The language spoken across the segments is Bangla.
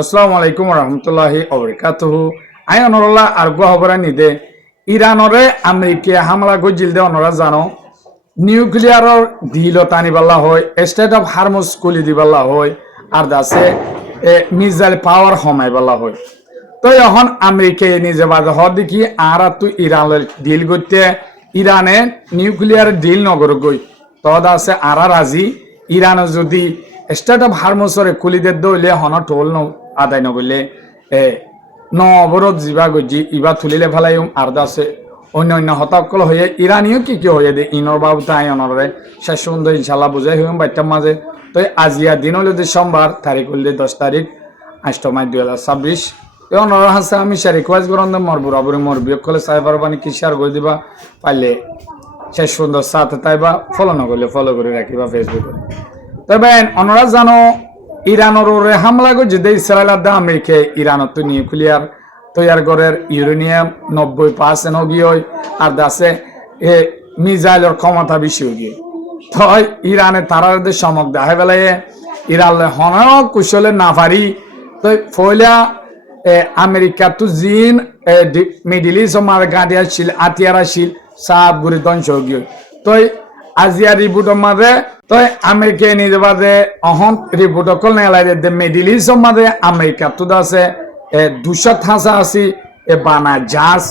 আসসালামু আলাইকুম রহমতুল্লাহি ওবরাকাতুহু আই অনরলা আর গহবরা নিদে ইরানরে আমেরিকা হামলা গজিল দে অনরা জানো নিউক্লিয়ারর ডিল টানি বাল্লা হয় স্টেট অফ হারমুস কুলি দি বাল্লা হয় আর দাসে মিসাইল পাওয়ার হমাই বাল্লা হয় তো এখন আমেরিকা নিজে বাজে হ দেখি আর তুই ইরানের ডিল করতে ইরানে নিউক্লিয়ার ডিল নগর গই তদ আছে আর রাজি ইরানে যদি স্টেট অফ হারমুসরে কুলিদের দইলে হন টোল আদায় নগরলে ন অবরোধ যা গজি ইবা তুলিলে ফেলাই আর দাসে অন্য অন্য হতাকল হয়ে ইরানিও কি হয়ে দে ইনর বাবু তাই অনরে শেষ সুন্দর ইনশাল্লাহ বুঝাই হইম বাচ্চার মাঝে তো আজিয়া দিন হলে যে সোমবার তারিখ হলে 10 তারিখ 8 মাই 2026 অনরা হাসে আমি রিকোয়েস্ট করন মর বরাবরি মর বিয়োগ করলে সাইবার বানি কি শেয়ার করে দিবা পাইলে শেষ সুন্দর সাথে তাইবা ফলো না করলে ফলো করে রাখিবা ফেসবুকে তবে অনরা জানো ইরানের হামলা করছে যে ইসরায়েল আদা আমেরিকা ইরানত তো নিউক্লিয়ার তৈয়ার করার ইউরেনিয়াম 90% গিয়ে আর দাসে মিসাইলের ক্ষমতা বেশি গিয়ে তো ইরানে তারাদের সমক দেখা বেলায় ইরানলে হন কুশলে না পারি তো ফয়লা আমেরিকা তো জিন মিডিল ইস্ট মার গাঁদি আসছিল আতিয়ার আসছিল সাপ গুড়ি ধ্বংস গিয়ে তো আজিয়া রিপোর্টের মাঝে তো আমেরিকা নিজে বাজে অহন রিপোর্ট কল নেলাই দে মিডিল ইস্টের মাঝে আমেরিকা তো আছে 200 থাসা আছে বানা জাহাজ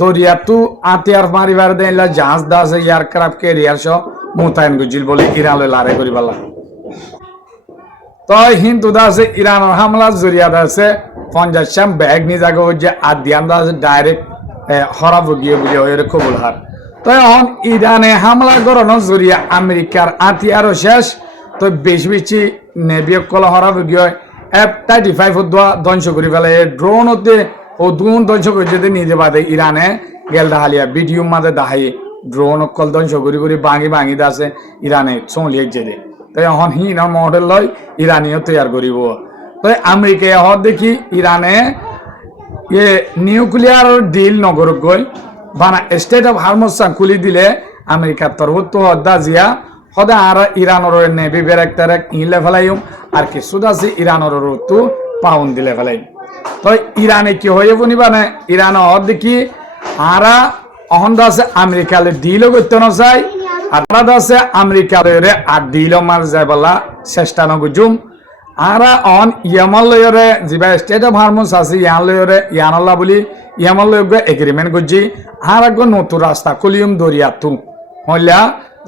দরিয়া তো আতিয়ার মারিবার দেলা জাহাজ দা আছে এয়ারক্রাফট ক্যারিয়ার সহ মোতায়েন গজিল বলে ইরান লড়াই করি বালা তো হিন্দু দা আছে ইরানের হামলা জরিয়া দা আছে 50 ব্যাগ নি জায়গা যে আদিয়ান দা আছে ডাইরেক্ট হরাব গিয়ে বুঝে ওই কবুল হার তো এখন ইরানে হামলা করানোর জরিয়া আমেরিকার আতিয়ারও শেষ তো বেশি নেভিয় কলা হরাব গিয়ে F-35 ধ্বংস করে ফেলে ড্রোন হতে ও দুন ধ্বংস করে যদি নিজে বাদে ইরানে গেল দাহালিয়া ভিডিও মাঝে দাহাই ড্রোন কল ধ্বংস করে ভাঙি দাসে ইরানে চলিয়ে যেতে তো এখন হিনার মডেল লয় ইরানিও তৈয়ার করিব তো আমেরিকা হওয়ার দেখি ইরানে নিউক্লিয়ার ডিল নগর গই বানা স্টেট অফ হারমুস খুলি দিলে আমেরিকার তরফ হদ্দা জিয়া সদা আর ইরানের নেভি বেরেক তেরেক ইলে ফেলাইম আর কিছু আছে ইরানের তো পাউন্ড দিলে ফেলাই তো ইরানে কি হয়ে বনিবা না ইরান দেখি আর অহন্দা আছে আমেরিকালে ডিলও করতে না চাই আর আছে আমেরিকালে আর ডিলও মার যায় বলা চেষ্টা নগুজুম আর অন ইয়ামাল লয়রে যা স্টেট অফ হারমুস আছে ইয়ান লয়রে ইয়ানল্লা বলি ইয়ামাল লয় এগ্রিমেন্ট করছি আর আগে নতুন রাস্তা কলিয়ম দরিয়া তু হইলা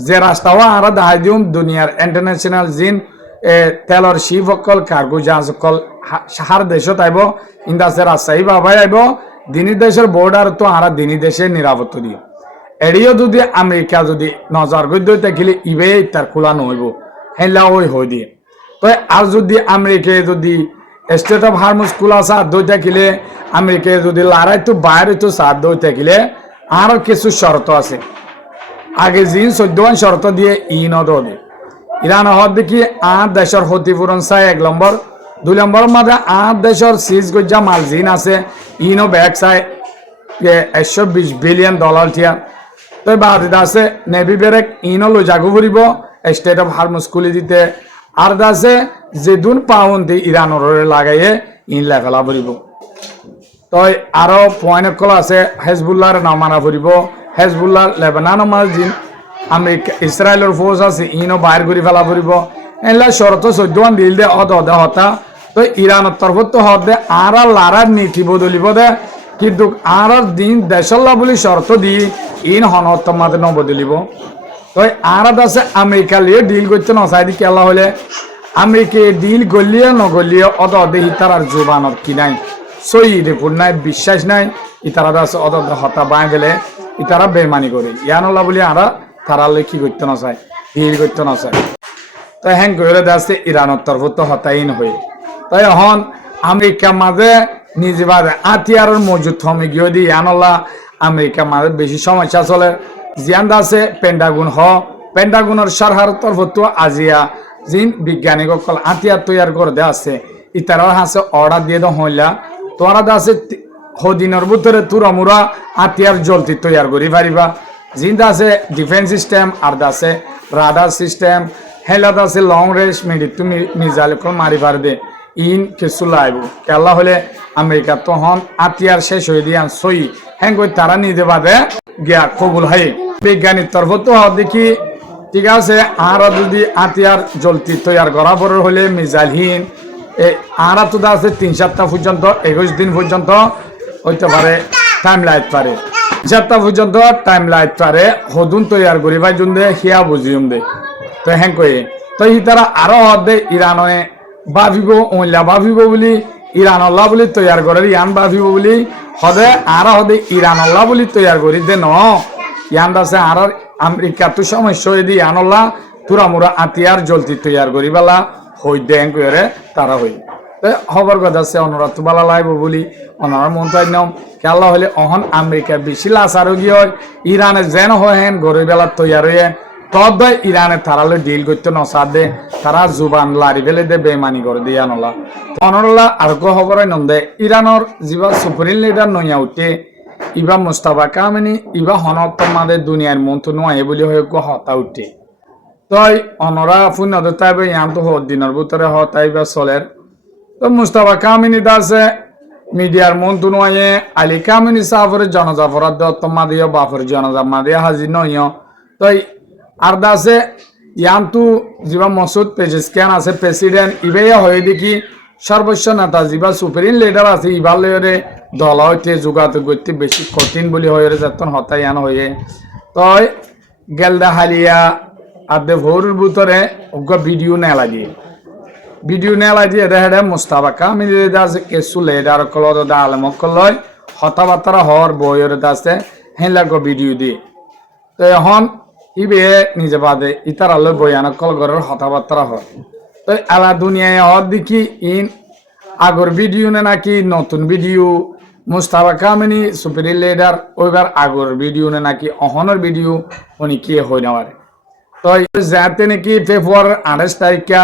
যে রাস্তাও আর দাহাই দিম দুনিয়ার ইন্টারন্যাশনাল জিন তেলর শিপ অকল কার্গো জাহাজ অকল সাহার দেশত আইব ইন্দাসে রাজশাহী বাবাই আইব দিনী দেশের বর্ডার তো আর দিনী দেশের নিরাপত্তা দিও এড়িও যদি আমেরিকা যদি নজর গদ্য থাকিলে ইবে তার খোলা নহইব হেলা ওই হই দিয়ে তো আর যদি আমেরিকা যদি স্টেট অফ হারমুস খোলা সাথ দই থাকিলে আমেরিকা যদি লড়াই তো বাইরে তো সাথ দই থাকিলে আরো কিছু শর্ত আছে আগে জিন 14 শর্ত দিয়ে ইনদ দে ইরান হদ দেখি আর দেশের ক্ষতিপূরণ চাই 1 নম্বর 2 নম্বর মাঝে আর দেশের সিজ গজ্জা মাল জিন আছে ইনো ব্যাগ চাই $120 বিলিয়ন থিয়া তো বাদ আছে নেভি বেরেক ইনো লো জাগু ফুরিব স্টেট অফ হারমুস খুলি দিতে আর আছে যে দুন পাউন্ড দি ইরানের লাগাইয়ে ইন লেফেলা ফুরিব তো আরো পয়েন্ট কল আছে হেজবুল্লাহর নাম মানা ফুরিব হেজবুল্লাহ লেবানন মাজিন আমেরিকা ইসরায়েলের ফোর্স আছে ইনো বাইর করে ফেলা ফুরিব এলা শর্ত 14 দিল দে অদ হতা তো ইরানের তরফ তো হদ দে আর লারার নীতি বদলিব দে কিন্তু আর দিন দেশল্লা বলি শর্ত দি ইন হনত মাঝে নবদলিব তো আর আছে আমেরিকা লিয়ে ডিল করতে নসাই দি কেলা হলে আমেরিকা ডিল গলিয়ে নগলিয়ে অদ দেহি তার আর জোবানত কি নাই সই রিপোর্ট নাই বিশ্বাস নাই ইতারা আছে অদ হতা বাই ফেলে ইতারা বেমানি করে ইয়ানল্লা বলি আর তারা কি করতে না চায় ডিল করতে না চায় তো হ্যাং করে আছে ইরানের তরফ তো হতাইন হয়ে তাই এখন আমেরিকা মাঝে নিজে বাদে আতিয়ারের মজুদ থমে গিয়ে দিয়ে ইয়ানল্লা আমেরিকা মাঝে বেশি সমস্যা চলে জিয়ান আছে পেন্টাগুন পেন্টাগুনের সরকার তরফ তো আজিয়া জিন বিজ্ঞানিক সকল আতিয়ার তৈয়ার করে দেওয়া আছে ইতারা হাসে অর্ডার দিয়ে দেওয়া হইলা তোরা আছে হদিনের ভিতরে তুরামুরা আতিয়ার জলতি তৈয়ার করি পারিবা জিন্দা আছে ডিফেন্স সিস্টেম আর আছে রাডার সিস্টেম হেলাদ আছে লং রেঞ্জ মিডিট তুমি মিজাইল মারি পারবে ইন কিছু লাইব কেলা হলে আমেরিকা তখন আতিয়ার শেষ হয়ে দিয়ান সই হ্যাঁ কই তারা নিজে বাদে গিয়া কবুল হয় বিজ্ঞানীর তরফ তো দেখি ঠিক আছে আর যদি আতিয়ার জলতি তৈয়ার করা পর হলে মিজাইলহীন আর তো আছে 3-7টা পর্যন্ত 21 দিন পর্যন্ত হইতে পারে টাইম লাইট পারে 7টা পর্যন্ত টাইম লাইট পারে হদুন তৈয়ার করি ভাই জুন দে হিয়া বুঝিম দে তো হ্যাঁ কয়ে তো হি তারা আরো হদে ইরানে ভাবিব ওইলা ভাবিব বলি ইরান আল্লাহ বলি তৈয়ার করে ইয়ান ভাবিব বলি হদে আর হদে ইরান আল্লাহ বলি তৈয়ার করি দে ন ইয়ান আছে আর আমেরিকা তো সমস্যা হয়ে দি ইয়ান আল্লাহ তুরা মুরা আতিয়ার জলতি তৈয়ার করি বেলা হই দেন করে তারা হই খবর কথা আছে অনরা তো বালা লাইব বলি অনরা মন তাই নাম কেলা হলে অহন আমেরিকা বেশি লাসারো গিয়ে হয় ইরানে যেন হয় হেন গরিব বেলা তৈয়ার হয়ে তদ ইরানে তারালে ডিল করতে নসাদ দে তারা জুবান লারি ফেলে দে বেমানি করে দিয়ে আনলা অনরলা আর কো খবর নন্দে ইরানোর যিবা সুপ্রিম লিডার নইয়া উঠে ইবা মুস্তাফা কামেনি ইবা হনত মাদে দুনিয়ার মন্ত্র নয় বলি হয়ে কো হতা উঠে তই অনরা ফুন তাইবে ইয়ান তো দিনের ভিতরে হতাইবা চলের তো মুস্তাফা কামিনী দাসে মিডিয়ার মন্ত্র নয় আলী কামিনী সাফরে জনজাফরাত দত্তমা দিয়ে বাফর জনজামা দিয়ে হাজির নয় তই আর দাসে ইয়ান তো যিবা মসুদ পেজেসকিয়ান আছে প্রেসিডেন্ট ইবে হয়ে দেখি সর্বোচ্চ নেতা যিবা সুপ্রিম লিডার আছে ইবার লয়রে দল হইতে যোগাযোগ করতে বেশি কঠিন বলে হয়ে যতন হতাই ইয়ান হয়ে তই গেলদা হালিয়া আদে ভোরের ভিতরে ভিডিও না লাগে ভিডিও না লাগে এটা মুস্তাফা কামিল দাসে কেসু লিডার কল দা আলমক লয় হতাবার্তা হওয়ার বইয়ের দাসে হেলাগো ভিডিও দিয়ে তো এখন ইবে নিজে বাদে ইতার আলো বয়ানক কল ঘরের হতাবার্তা হয় তো আলা দুনিয়ায় হর দেখি ইন আগর ভিডিও না নাকি নতুন ভিডিও মুস্তাফা কামিনী সুপ্রিম লিডার ওইবার আগর ভিডিও না নাকি অহনের ভিডিও উনি কি হই না পারে তো যাতে নাকি ফেব্রুয়ারি 28 তারিখে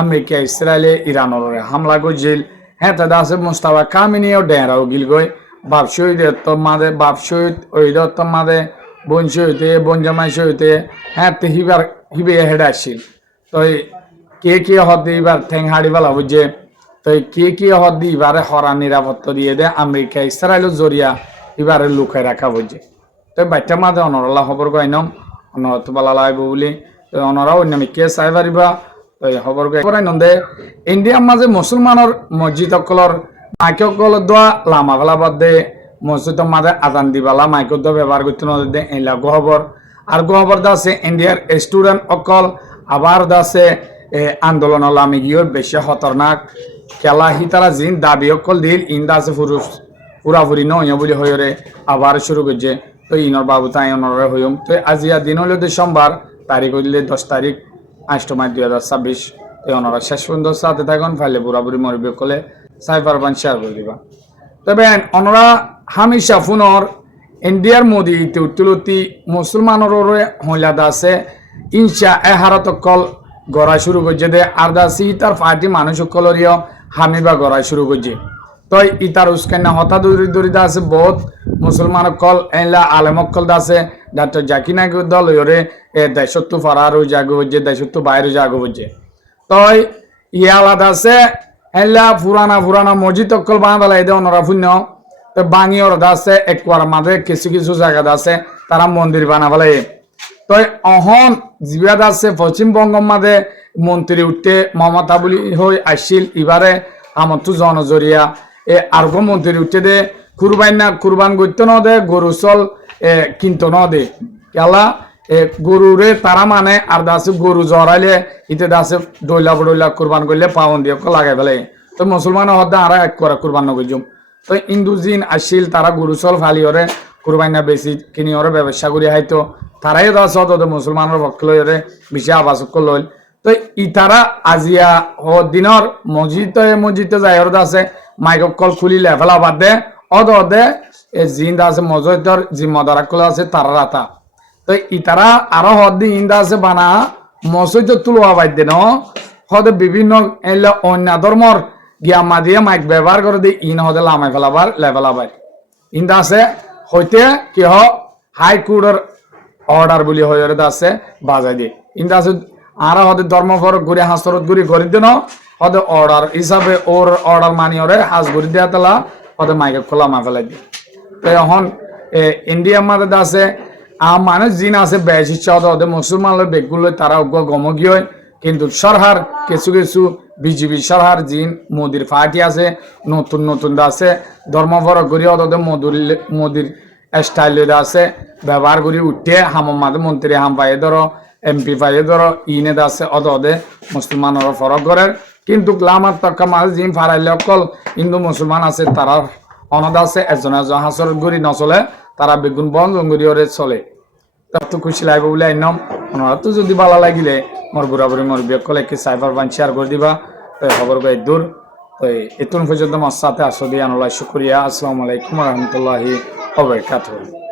আমেরিকা ইসরায়েলে ইরানের হামলা করছিল হ্যাঁ তাদের আছে মুস্তাফা কামিনীও ডেরাও গিল গই বাপ শহীদ মাদে বাপ শহীদ ওই দত্ত মাদে বোন শহীদে বোন জামাই শহীদে হ্যাঁ তে হিবে হেডে আসছিল তো কে হদ এবার ঠেং হাড়ি বেলা বুঝছে তো কে হদ এবারে হরা নিরাপত্তা দিয়ে দে আমেরিকা ইসরায়েলের জরিয়া এবারে লুকাই রাখা বুঝছে তো বাচ্চা মাদে অনরলা খবর গাইনম অনরত বালা লাইব বলি অনরা অন্য কে চাই পারিবা খবর গাই নন্দে ইন্ডিয়ার মাঝে মুসলমানের মসজিদ সকলের মাইকসকল দোয়া লামা ফেলা বাদ দে মসজিদের মাঝে আজান দিবালা মাইক ব্যবহার করতে নদে এইলা গহবর আর গহবর দাসে ইন্ডিয়ার স্টুডেন্ট অকল আবার দাসে আন্দোলন লামি গিয়ে বেশি খতরনাক খেলা হি তারা জিন দাবি অকল দিল ইন দাসে পুরাপুরি নয় বলে হয়ে আবার শুরু করছে তো ইনর বাবু তাই অনরে হইম তো আজিয়া দিন হইল সোমবার তারিখ হইলে 10 তারিখ 8 মার্চ 2026 তো অনরা শেষ পর্যন্ত সাথে থাকুন ফাইলে পুরাপুরি মরবে কলে সাইফার বান শেয়ার করে দিবা তবে অনরা হামেশা ফোনর ইন্ডিয়ার মোদি তুলতি মুসলমানের হইলা দাসে ইনশা এহারত কল গড়া শুরু করছে দে আর দাসি তার পার্টি মানুষ সকলেরও হামিবা গড়া শুরু করছে তো ইতার উস্কান্না হতা দূরি দাসে বহুত মুসলমান কল এলা আলেমকল দাসে ডাক্তার জাকির নায়ক দল হরে দেশত্ব ফারারও জাগো হচ্ছে দেশত্ব বাইরে জাগো হচ্ছে তো ইয়ে আলাদা আছে এলা পুরানা মসজিদ অকল বাঁধালাই দে অনরা শূন্য তো বাঙি ওর দাসে একবার মাঝে কিছু জায়গা আছে তারা মন্দির বানা ফেলে তো অহন জিবাদ আছে পশ্চিমবঙ্গ মাঝে মন্ত্রী উঠতে মমতা বলি হয়ে আসছিল এবারে আমার তো জনজরিয়া আরগো মন্ত্রী উঠতে দে কুরবান করতে ন দে গরু চল কিনতো ন দে কেলা গরুরে তারা মানে আর দাসে গরু জড়াইলে ইতে দাসে ডইলা কুরবান করলে পাউন দিয়ে লাগাই ফেলে তো মুসলমান হদ্দা আর এক করে কুরবান নগজুম তো ইন্দু জিন আসছিল তারা গরু চল ফালি ওরে কুরবানা বেশি কিনি ওরে ব্যবসা করি হয়তো তারাই দাস হতো মুসলমানের পক্ষ লইরে বেশি আবাস লইল তো ইতারা আজিয়া দিনর মসজিদে যাই ওর দাসে মাইক কল খুলি লেফেলা বাদ দে অদে জিন আছে মসজিদর জিম্মাদার আছে তারা রাতা তো ইতারা আরো হদ্দি ইন্দা আছে বানা মসজিদ তুলোয়া বাদ দে ন হদে বিভিন্ন অন্য ধর্মর গিয়ামা দিয়ে মাইক ব্যবহার করে দিয়ে ইন হদে লামাই ফেলাবার লেফেলাবার ইন্দা আছে হইতে কি হাইকোর্টের অর্ডার বলি হয়ে আছে বাজাই দিয়ে ইন্দা আছে আর হদে ধর্ম ফরক ঘুরে হাসরত ঘুরি করে দেন ওদের অর্ডার হিসাবে ওর অর্ডার মানি ওরে হাজ করে দেওয়া তালা ওদের মাইকে খোলা মা ফেলাই দিয়ে তো এখন ইন্ডিয়ার মধ্যে আছে মানুষ জিন আছে বেশ ইচ্ছা ওদের মুসলমানের বেগগুলো তারা গমগীয় কিন্তু সরকার কিছু কিছু বিজেপি সরকার জিন মোদির পার্টি আছে নতুন নতুন আছে ধর্মপর করি ওদের মোদির স্টাইল আছে ব্যবহার করি উঠে হামাদ মন্ত্রী হাম পাইয়ে ধরো এমপি পাইয়ে ধরো ইনে আছে ওদের মুসলমানের ফরক করে কিন্তু লামার তক্কা মাঝে জিম ফারাইলে অকল হিন্দু মুসলমান আছে তারা অনাথ আছে একজন একজন হাসর গড়ি নচলে তারা বেগুন বন জঙ্গরি ওরে চলে তার তো খুশি লাগবে বলে আইনম ওনারা তো যদি ভালো লাগিলে মোর বুড়া বুড়ি মোর বিয়কলে কি সাইবার বান শেয়ার করে দিবা তো খবর গাই দূর তো এতুন পর্যন্ত আমার সাথে আসো দিয়ে আনুল্লাহ শুক্রিয়া আসসালামু আলাইকুম রহমতুল্লাহি ওয়া বারাকাতুহু